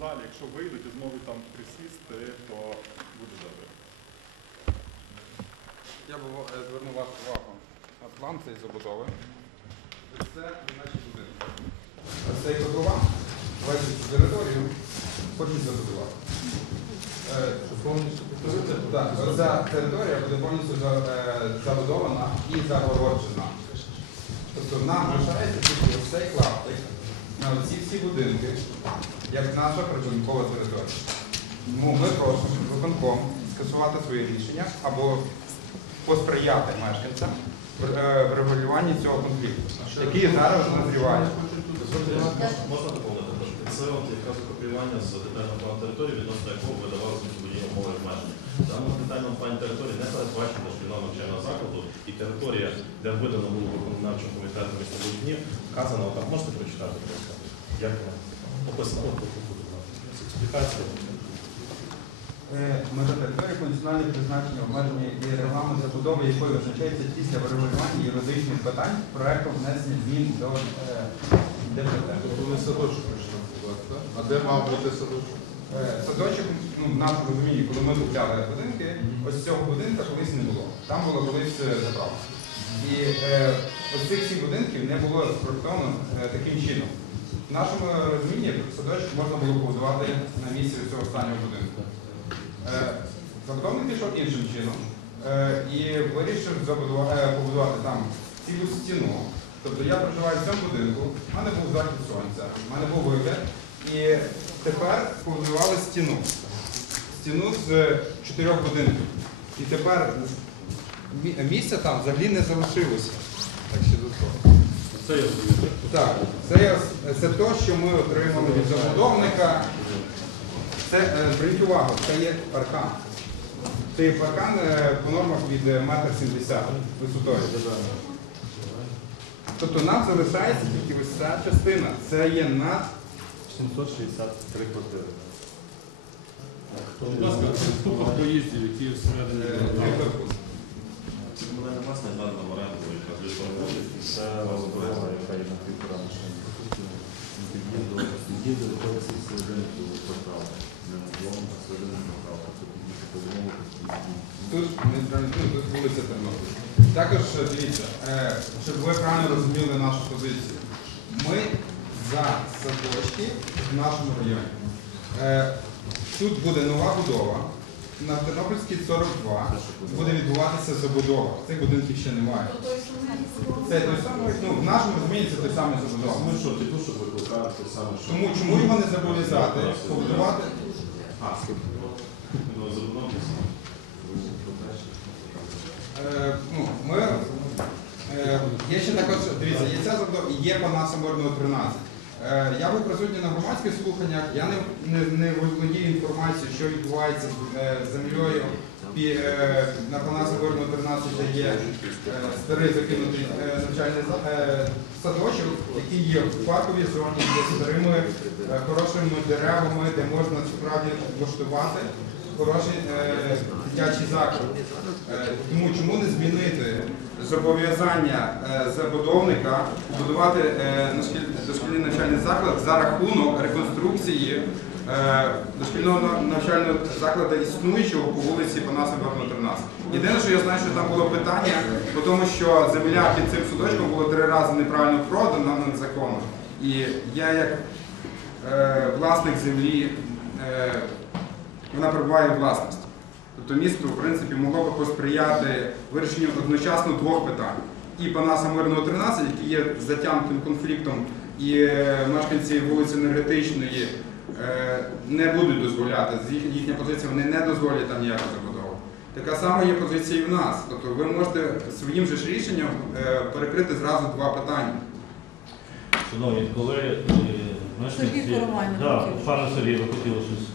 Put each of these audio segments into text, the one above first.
залі. Якщо вийдуть і зможуть там присісти, то буде добре. Я б е, звернув вашу увагу на план цієї забудови. Це наші будинки. Ось цей котлова, весь цю територію хочуть забудувати. Е, Так, територія буде повністю е, забудована і загороджена. Тобто нам лишається цей клаптик на ці всі будинки, як наша прибудинкова територія. Тому ми просимо виконком скасувати своє рішення або посприяти мешканцям в е, регулюванні цього конфлікту, який зараз назріває. Можна доповнити трошки? Це от якраз копіювання з детального плану території, відносно якого видавали містобудівні умови обмеження. В даному детальному плані території не передбачено шкільного навчального закладу, і територія, де видано було виконавчим комітетом містобудівні, вказано, отак можете прочитати просто? Як воно? Описано, буде з Межа території функціональне призначення обмеження і регламент забудови, якої визначається після врегулювання юридичних питань проектом внесення змін до е, ДПТ. Коли садочок будувати, так? А де мав бути садочок? Е, Садочок, ну, в нашому розумінні, коли ми купляли будинки, ось цього будинка колись не було. Там була колись е, заправка. І е, ось цих всіх будинків не було спроектовано е, таким чином. В нашому розумінні садочок можна було побудувати на місці цього останнього будинку. Е, Забудовник пішов іншим чином е, і вирішив побудувати там цілу стіну. Тобто я проживаю в цьому будинку, в мене був захід сонця, в мене був вигляд. І тепер побудували стіну. Стіну з чотирьох будинків. І тепер мі- місця там взагалі не залишилося. Це я. Так, це, це те, що ми отримали від забудовника. Це, е, зверніть увагу, це є паркан. Це є паркан е, по нормах від е, метр сімдесят висотою. Тобто нам залишається тільки ось ця частина. Це є над 763 квартири. Будь ласка, купа поїздів, які всередині. е. Це комунальна власність дана в оренду, яка для Це яка є на півтора машини. Під'їзду виходить з середини кварталу. Не надлом, а середини кварталу. Тобто під'їзд по умову, Тут не ну, тут вулиця Тернопіль. Також е, дивіться, е, щоб ви правильно розуміли нашу позицію. Ми за садочки в нашому районі. Е, Тут буде нова будова. На Тернопільській 42 буде відбуватися забудова. Цих будинків ще немає. Це той самий, ну, в нашому розумінні це той самий забудова. Ми що, тітушок викликаємо, те саме, що... Тому чому його не зобов'язати побудувати? А, ну, забудовність. Е, ну, ми, е, є ще також, дивіться, є ця забудова, і є пана Саморного 13. Е, я був присутній на громадських слуханнях, я не, не, не володію інформацією, що відбувається з е, землею на пана Соборного 13, де є е, старий закинутий навчальний садочок, який є в парковій зоні, є старими е, хорошими деревами, де можна справді влаштувати хороший дитячий заклад. Тому чому не змінити зобов'язання е, забудовника будувати е, дошкільний навчальний заклад за рахунок реконструкції е, дошкільного навчального закладу існуючого по вулиці Панаса Барна 13. Єдине, що я знаю, що там було питання, по тому що земля під цим судочком було три рази неправильно продана незаконно. І я як власник землі, вона перебуває у власності. Тобто місто, в принципі, могло би посприяти вирішенню одночасно двох питань. І Панаса Мирного 13, який є затягнутим конфліктом, і е, мешканці вулиці Енергетичної е, не будуть дозволяти, їхня позиція, вони не дозволять там ніяку забудову. Така сама є позиція і в нас. Тобто ви можете своїм же ж рішенням е, перекрити зразу два питання. Шановні, коли мешканці... Сергій Коромайна Да, пане Сергій, ви хотіли щось.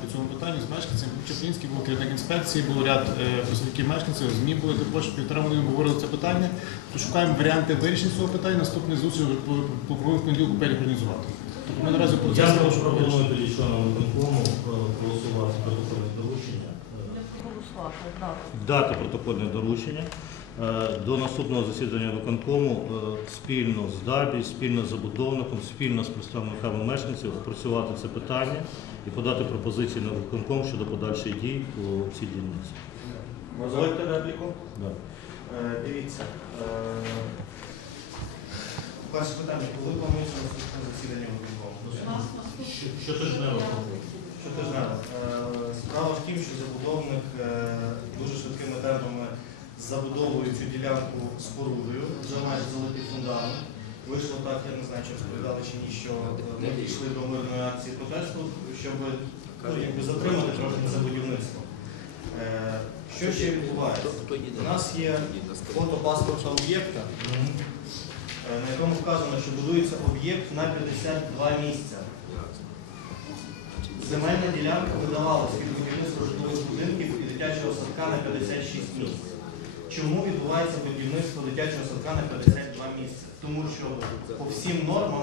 По цьому питанню з мешканцями Чаплінський був керівник інспекції, був ряд е, представників мешканців, ЗМІ були також півтора години говорили це питання. То шукаємо варіанти вирішення цього питання. Наступний зустріч по, по, по понеділку переорганізувати. Тобто ми наразі процес Я прошу можемо пропоную тоді членам виконкому е, голосувати протокольне доручення. Дати протокольне доручення до наступного засідання виконкому е, спільно з ДАБІ, спільно з забудовником, спільно з представниками мешканців опрацювати це питання і подати пропозиції на виконком щодо подальших дій по цій дільниці. Дозвольте репліку. Е, Дивіться. е, Перше питання, коли планується наступне засідання виконкому? Щотижнево. Щотижнево. Е, Справа в тім, що забудовник е, дуже швидкими темпами забудовує цю ділянку спорудою, вже майже залитий фундамент. Вийшло так, я не знаю, чи розповідали чи ні, що е, ми пішли до мирної акції протесту, щоб ну, якби затримати трохи це будівництво. Е, Що ще відбувається? У нас є фото паспорта об'єкта, е, на якому вказано, що будується об'єкт на 52 місця. Земельна ділянка видавалася від будівництва житлових будинків і дитячого садка на 56 місць. Чому відбувається будівництво дитячого садка на 52 місця? Тому що по всім нормам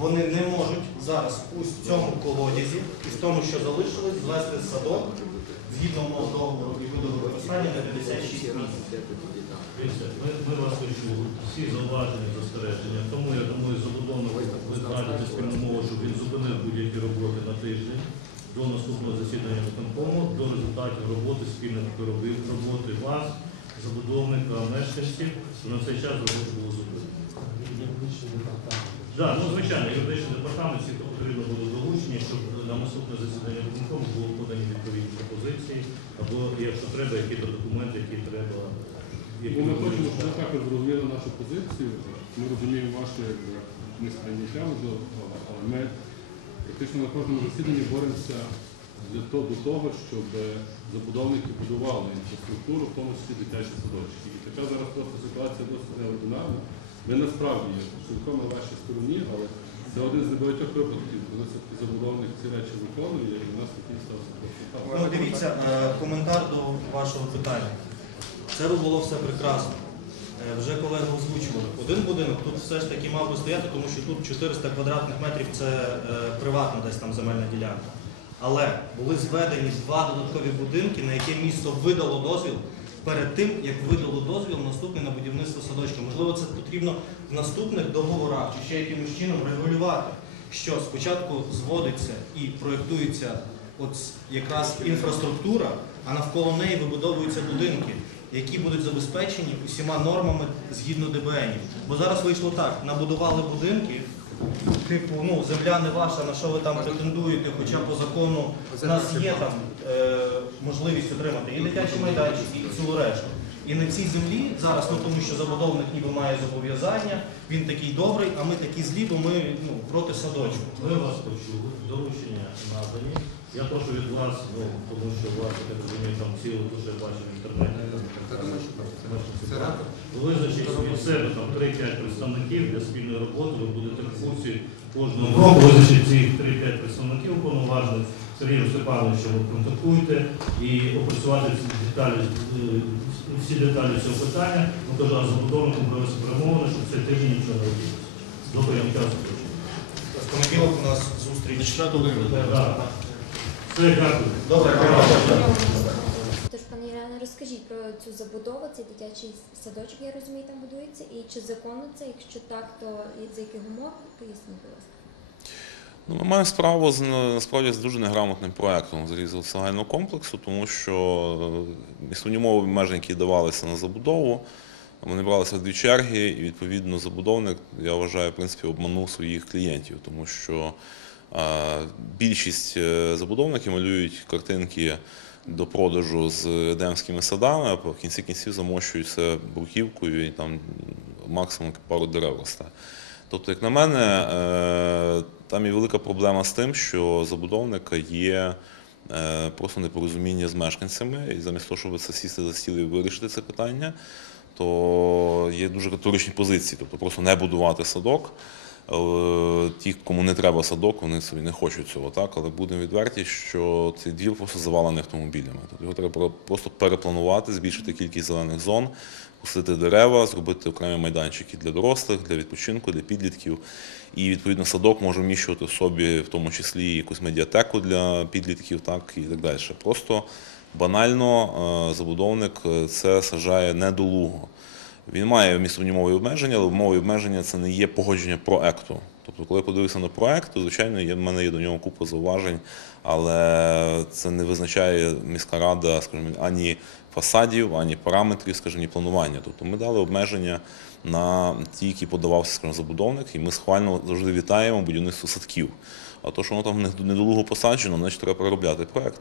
вони не можуть зараз у цьому колодязі і в тому, що залишилось, звести садок згідно умов договору і виду використання на 56 місць. Ми, ми вас почули, всі зауваження, застереження. Тому я думаю, забудовник ви знайдете спільну мову, щоб він зупинив будь-які роботи на тиждень до наступного засідання виконкому, до результатів роботи спільних робіт роботи вас, забудовника, мешканців, на цей час робота було зупинено. Так, ну звичайно, юридичний департамент, всі, потрібно було долучені, щоб на наступне засідання виконкому було подані відповідні пропозиції, або якщо треба, які-то документи, які треба. які ми будуть хочемо, щоб ви також зрозуміли нашу позицію. Ми розуміємо ваше несприйняття, можливо, але ми практично на кожному засіданні боремося до того, щоб забудовники будували інфраструктуру, в тому числі дитячі садочки. І така зараз просто ситуація досить неординарна. Ми насправді цілком на вашій стороні, але це один з небагатьох випадків, коли все-таки забудовник ці речі виконує, і в нас такий стався. Ну, дивіться, е, коментар до вашого питання. Це було все прекрасно. Е, Вже колеги озвучували. Один будинок тут все ж таки мав би стояти, тому що тут 400 квадратних метрів це е, приватна десь там земельна ділянка. Але були зведені два додаткові будинки, на яке місто видало дозвіл перед тим, як видало дозвіл наступний на будівництво садочка. Можливо, це потрібно в наступних договорах чи ще якимось чином регулювати, що спочатку зводиться і проєктується от якраз інфраструктура, а навколо неї вибудовуються будинки, які будуть забезпечені усіма нормами згідно ДБНів. Бо зараз вийшло так: набудували будинки. Типу, ну, земля не ваша, на що ви там претендуєте, хоча по закону у нас є там е, можливість отримати і дитячі майданчики, і цілу решту. І на цій землі зараз, ну тому що забудовник ніби має зобов'язання, він такий добрий, а ми такі злі, бо ми ну, проти садочку. Ми вас почули, доручення надані. Я прошу від вас, ну, тому що у вас, я розумію, там цілу дуже бачив в інтернеті. Рада. Визначіть від себе там 3-5 представників для спільної роботи, ви будете в курсі кожного року. Визначіть цих 3-5 представників повноважних. Сергієм Степановичем ви контактуйте і опрацювати всі деталі, е, всі деталі цього питання. Кажу, а забудовником провести перемовини, щоб цей тиждень нічого не робилося. Добре, я час. В понеділок у нас зустріч. Так. Все, дякую. Добре, дякую. Тож, пані Ірина, розкажіть про цю забудову, цей дитячий садочок, я розумію, там будується, і чи законно це? Якщо так, то і за яких умов? Поясніть, будь ласка. Ну, ми маємо справу з насправді з дуже неграмотним проектом взагалі з загального комплексу, тому що е, місцеві умови обмежень, які давалися на забудову, вони бралися в дві черги, і відповідно забудовник, я вважаю, в принципі, обманув своїх клієнтів, тому що е, більшість е, забудовників малюють картинки до продажу з едемськими садами, а в кінці кінців замощують все бруківкою і там максимум пару дерев росте. Тобто, як на мене, е, там є велика проблема з тим, що забудовника є е, просто непорозуміння з мешканцями, і замість того, щоб це сісти за стіл і вирішити це питання, то є дуже категоричні позиції, тобто просто не будувати садок. Е, Ті, кому не треба садок, вони собі не хочуть цього, так? Але будемо відверті, що цей двір просто завалений автомобілями. Тобто його треба просто перепланувати, збільшити кількість зелених зон, посадити дерева, зробити окремі майданчики для дорослих, для відпочинку, для підлітків. І відповідно садок може вміщувати в собі, в тому числі якусь медіатеку для підлітків, так і так далі. Просто банально е, забудовник е, це сажає недолуго. Він має містобудівні обмеження, але умови обмеження це не є погодження проекту. Тобто, коли я подивився на проект, то звичайно в мене є до нього купа зауважень, але це не визначає міська рада, скажімо, ані фасадів, ані параметрів, скажімо, ні планування. Тобто ми дали обмеження на ті, які подавався скажімо, забудовник, і ми схвально завжди вітаємо будівництво садків. А то, що воно там недолуго посаджено, значить треба переробляти проект.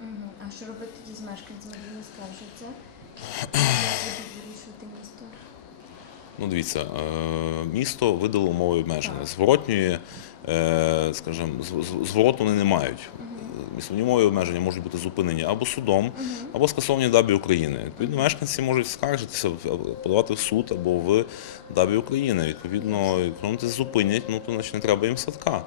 Мгм. А що робити тоді з мешканцями, не скаржаться? Як будуть вирішувати місто? Ну, дивіться, е, місто видало умови обмеження. Зворотньої, е, скажімо, звороту вони не мають. Місцевні умови обмеження можуть бути зупинені або судом, або скасовані ДАБі України. Відповідно, мешканці можуть скаржитися, подавати в суд або в ДАБі України. Відповідно, якщо вони зупинять, ну то значить не треба їм садка.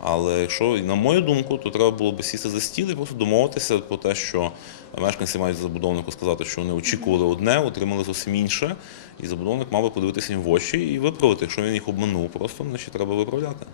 Але якщо, на мою думку, то треба було б сісти за стіл і просто домовитися про те, що мешканці мають забудовнику сказати, що вони очікували одне, отримали зовсім інше, і забудовник мав би подивитися їм в очі і виправити. Якщо він їх обманув, просто значить треба виправляти.